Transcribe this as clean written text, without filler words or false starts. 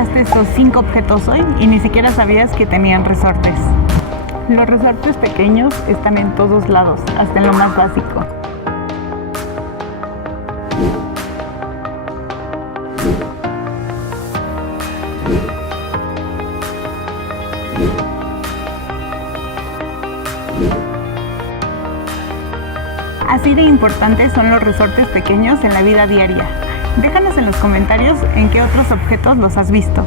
usaste estos 5 objetos hoy y ni siquiera sabías que tenían resortes. Los resortes pequeños están en todos lados, hasta en lo más básico. Así de importantes son los resortes pequeños en la vida diaria. Déjanos en los comentarios en qué otros objetos los has visto.